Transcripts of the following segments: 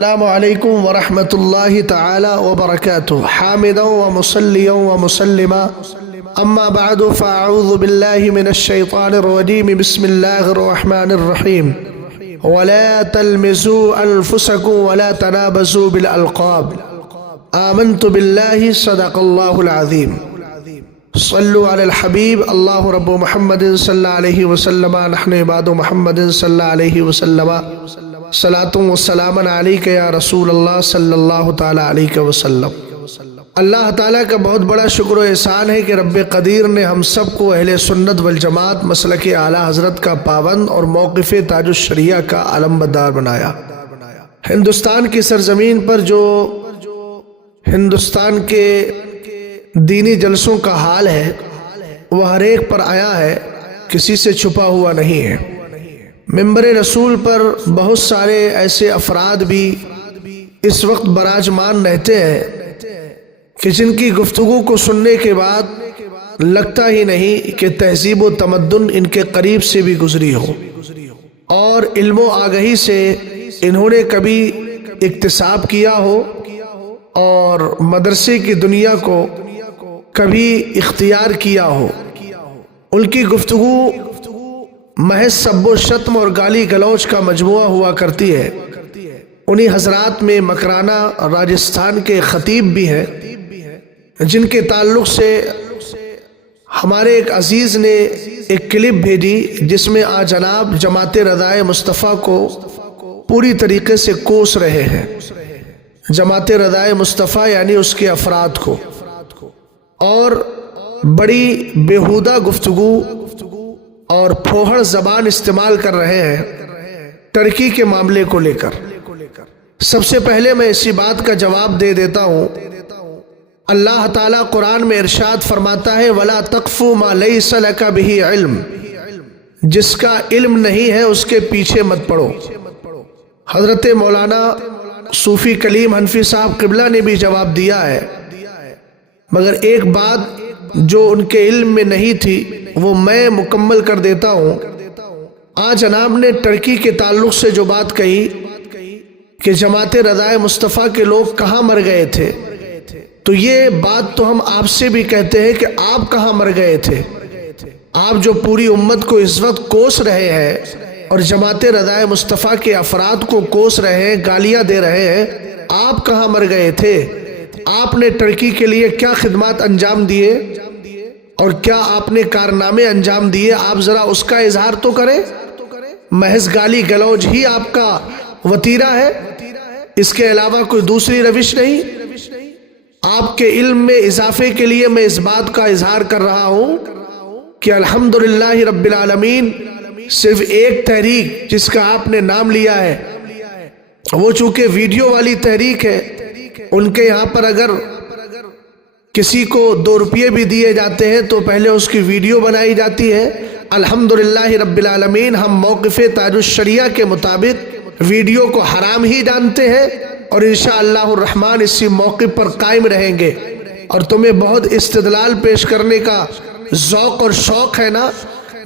السلام علیکم ورحمۃ اللہ تعالی وبرکاتہ حامدا ومصلیا ومسلما اما بعد فاعوذ باللہ من الشیطان الرجیم بسم اللہ الرحمن الرحیم ولا تلمزوا انفسکم ولا تنابزوا بالالقاب آمنت باللہ صدق اللہ العظیم صلوا علی الحبیب اللہ رب محمد صلی اللہ علیہ وسلم نحن عباد محمد صلی اللہ علیہ وسلم صلاۃ و سلام علیک یا رسول اللہ صلی اللہ تعالیٰ علیہ وسلم۔ اللہ تعالیٰ کا بہت بڑا شکر و احسان ہے کہ رب قدیر نے ہم سب کو اہل سنت والجماعت مسلک اعلیٰ حضرت کا پابند اور موقف تاج الشریعہ کا علمبردار بنایا۔ ہندوستان کی سرزمین پر جو ہندوستان کے دینی جلسوں کا حال ہے وہ ہر ایک پر آیا ہے، کسی سے چھپا ہوا نہیں ہے۔ ممبر رسول پر بہت سارے ایسے افراد بھی اس وقت براجمان رہتے ہیں کہ جن کی گفتگو کو سننے کے بعد لگتا ہی نہیں کہ تہذیب و تمدن ان کے قریب سے بھی گزری ہو، اور علم و آگہی سے انہوں نے کبھی اکتساب کیا ہو اور مدرسے کی دنیا کو کبھی اختیار کیا ہو۔ ان کی گفتگو محض سب و شتم اور گالی گلوچ کا مجموعہ ہوا کرتی ہے۔ انہی حضرات میں مکرانہ راجستھان کے خطیب بھی ہیں جن کے تعلق سے ہمارے ایک عزیز نے ایک کلپ بھیجی جس میں جناب جماعت رضائے مصطفیٰ کو پوری طریقے سے کوس رہے ہیں، جماعت رضائے مصطفیٰ یعنی اس کے افراد کو، اور بڑی بیہودہ گفتگو اور پھوہڑ زبان استعمال کر رہے ہیں ترکی کے معاملے کو لے کر۔ سب سے پہلے میں اسی بات کا جواب دے دیتا ہوں، اللہ تعالیٰ قرآن میں ارشاد فرماتا ہے وَلَا تَقْفُ مَا لَيْسَ لَكَ بِهِ عِلْم، جس کا علم نہیں ہے اس کے پیچھے مت پڑو۔ حضرت مولانا صوفی کلیم حنفی صاحب قبلہ نے بھی جواب دیا ہے، مگر ایک بات جو ان کے علم میں نہیں تھی وہ میں مکمل کر دیتا ہوں۔ جناب نے ترکی کے تعلق سے جو بات کہی کہ جماعت رضائے مصطفیٰ کے لوگ کہاں مر گئے تھے، تو یہ بات تو ہم آپ سے بھی کہتے ہیں کہ آپ کہاں مر گئے تھے؟ آپ جو پوری امت کو اس وقت کوس رہے ہیں اور جماعت رضائے مصطفیٰ کے افراد کو کوس رہے ہیں، گالیاں دے رہے ہیں، آپ کہاں مر گئے تھے؟ آپ نے ترکی کے لیے کیا خدمات انجام دیے اور کیا آپ نے کارنامے انجام دیے؟ آپ ذرا اس کا اظہار تو کریں۔ محض گالی گلوچ ہی آپ کا وتیرہ ہے، اس کے علاوہ کوئی دوسری روش نہیں۔ آپ کے علم میں اضافے کے لیے میں اس بات کا اظہار کر رہا ہوں کہ الحمدللہ رب العالمین صرف ایک تحریک جس کا آپ نے نام لیا ہے وہ چونکہ ویڈیو والی تحریک ہے، ان کے یہاں پر اگر کسی کو 2 روپے بھی دیے جاتے ہیں تو پہلے اس کی ویڈیو بنائی جاتی ہے۔ الحمدللہ رب العالمین ہم موقف تاج الشریعہ کے مطابق ویڈیو کو حرام ہی جانتے ہیں، اور انشاءاللہ الرحمن اسی موقف پر قائم رہیں گے۔ اور تمہیں بہت استدلال پیش کرنے کا ذوق اور شوق ہے نا،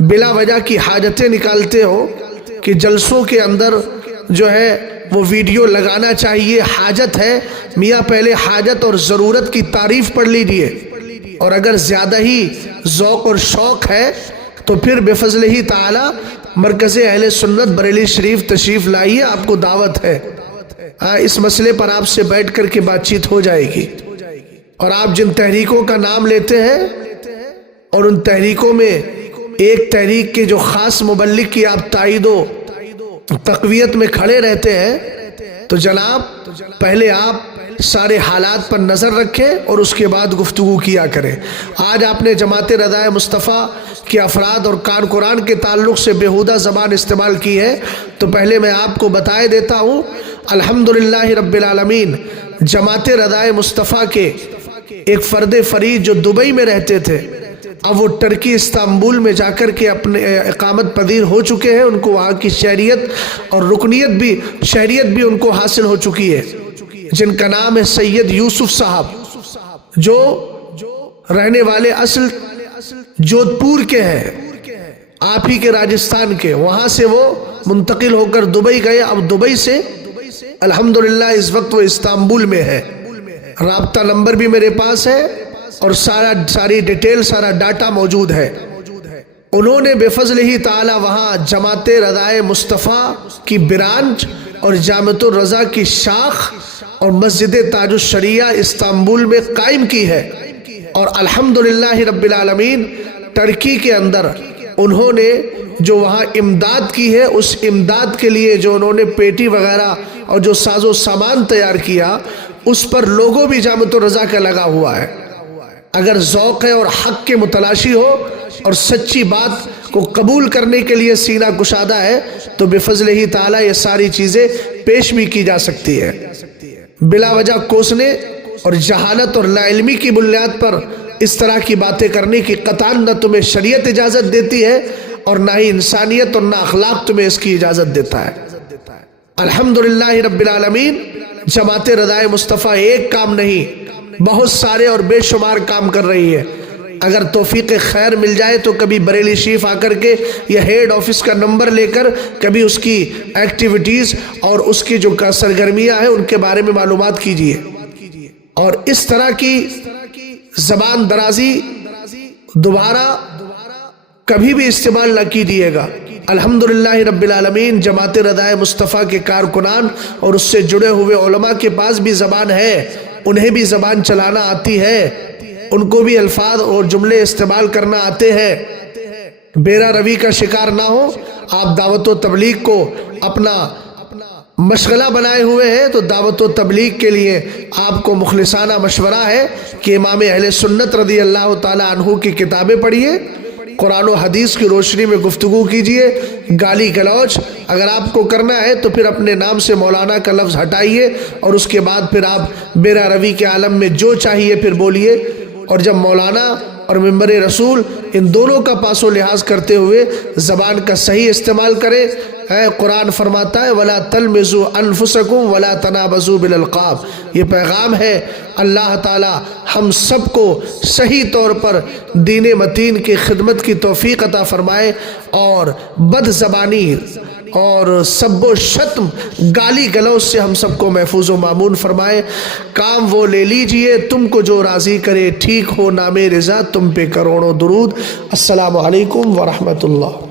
بلا وجہ کی حاجتیں نکالتے ہو کہ جلسوں کے اندر جو ہے وہ ویڈیو لگانا چاہیے، حاجت ہے میاں، پہلے حاجت اور ضرورت کی تعریف پڑھ لیجئے، اور اگر زیادہ ہی ذوق اور شوق ہے تو پھر بفضل ہی تعالی مرکز اہل سنت بریلی شریف تشریف لائیے، آپ کو دعوت ہے۔ اس مسئلے پر آپ سے بیٹھ کر کے بات چیت ہو جائے گی۔ اور آپ جن تحریکوں کا نام لیتے ہیں اور ان تحریکوں میں ایک تحریک کے جو خاص مبلغ کی آپ تائید و تقویت میں کھڑے رہتے ہیں، تو جناب پہلے آپ سارے حالات پر نظر رکھیں اور اس کے بعد گفتگو کیا کریں۔ آج آپ نے جماعت رضائے مصطفیٰ کے افراد اور کارکنان کے تعلق سے بیہودہ زبان استعمال کی ہے، تو پہلے میں آپ کو بتائے دیتا ہوں الحمدللہ رب العالمین جماعت رضائے مصطفیٰ کے ایک فرد فرید جو دبئی میں رہتے تھے، اب وہ ترکی استنبول میں جا کر کے اپنے اقامت پذیر ہو چکے ہیں، ان کو وہاں کی شہریت اور شہریت بھی ان کو حاصل ہو چکی ہے، جن کا نام ہے سید یوسف صاحب، جو رہنے والے اصل جودھ پور کے ہیں، آپ ہی کے راجستھان کے۔ وہاں سے وہ منتقل ہو کر دبئی گئے، اب دبئی سے الحمدللہ اس وقت وہ استنبول میں ہے، رابطہ نمبر بھی میرے پاس ہے اور ساری ڈیٹیل، سارا ڈاٹا موجود ہے۔ انہوں نے بفضل ہی تعالی وہاں جماعت رضائے مصطفیٰ کی برانچ اور جامعۃ الرضا کی شاخ اور مسجد تاج الشریعہ استنبول میں قائم کی ہے، اور الحمدللہ رب العالمین ترکی کے اندر انہوں نے جو وہاں امداد کی ہے، اس امداد کے لیے جو انہوں نے پیٹی وغیرہ اور جو ساز و سامان تیار کیا، اس پر لوگو بھی جامعۃ الرضا کا لگا ہوا ہے۔ اگر ذوق ہے اور حق کے متلاشی ہو اور سچی بات کو قبول کرنے کے لیے سینہ کشادہ ہے تو بفضل ہی تعالیٰ یہ ساری چیزیں پیش بھی کی جا سکتی ہے۔ بلا وجہ کوسنے اور جہالت اور لا علمی کی بنیاد پر اس طرح کی باتیں کرنے کی قطعاً نہ تمہیں شریعت اجازت دیتی ہے اور نہ ہی انسانیت اور نہ اخلاق تمہیں اس کی اجازت دیتا ہے۔ الحمدللہ رب العالمین جماعت رضائے مصطفیٰ ایک کام نہیں، بہت سارے اور بے شمار کام کر رہی ہے۔ اگر توفیق خیر مل جائے تو کبھی بریلی شریف آ کر کے یا ہیڈ آفس کا نمبر لے کر کبھی اس کی ایکٹیویٹیز اور اس کی جو سرگرمیاں ہیں ان کے بارے میں معلومات کیجیے، اور اس طرح کی زبان درازی دوبارہ کبھی بھی استعمال نہ کیجیے گا۔ الحمدللہ رب العالمین جماعت رضائے مصطفیٰ کے کارکنان اور اس سے جڑے ہوئے علماء کے پاس بھی زبان ہے، انہیں بھی زبان چلانا آتی ہے، ان کو بھی الفاظ اور جملے استعمال کرنا آتے ہیں۔ بیرا روی کا شکار نہ ہو، آپ دعوت و تبلیغ کو اپنا مشغلہ بنائے ہوئے ہیں تو دعوت و تبلیغ کے لیے آپ کو مخلصانہ مشورہ ہے کہ امام اہل سنت رضی اللہ تعالی عنہ کی کتابیں پڑھیے، قرآن و حدیث کی روشنی میں گفتگو کیجئے، گالی گلوچ اگر آپ کو کرنا ہے تو پھر اپنے نام سے مولانا کا لفظ ہٹائیے، اور اس کے بعد پھر آپ بیرا روی کے عالم میں جو چاہیے پھر بولیے، اور جب مولانا اور ممبر رسول ان دونوں کا پاس و لحاظ کرتے ہوئے زبان کا صحیح استعمال کریں۔ قرآن فرماتا ہے وَلَا تَلْمِزُوا أَنفُسَكُمْ وَلَا تَنَابَزُوا بِالْأَلْقَابِ، یہ پیغام ہے اللہ تعالی ہم سب کو صحیح طور پر دین متین کی خدمت کی توفیق عطا فرمائے، اور بد زبانی اور سب و شتم گالی گلوچ سے ہم سب کو محفوظ و مامون فرمائے۔ کام وہ لے لیجئے تم کو جو راضی کرے، ٹھیک ہو نام رضا تم پہ کروڑوں درود۔ السلام علیکم ورحمۃ اللہ۔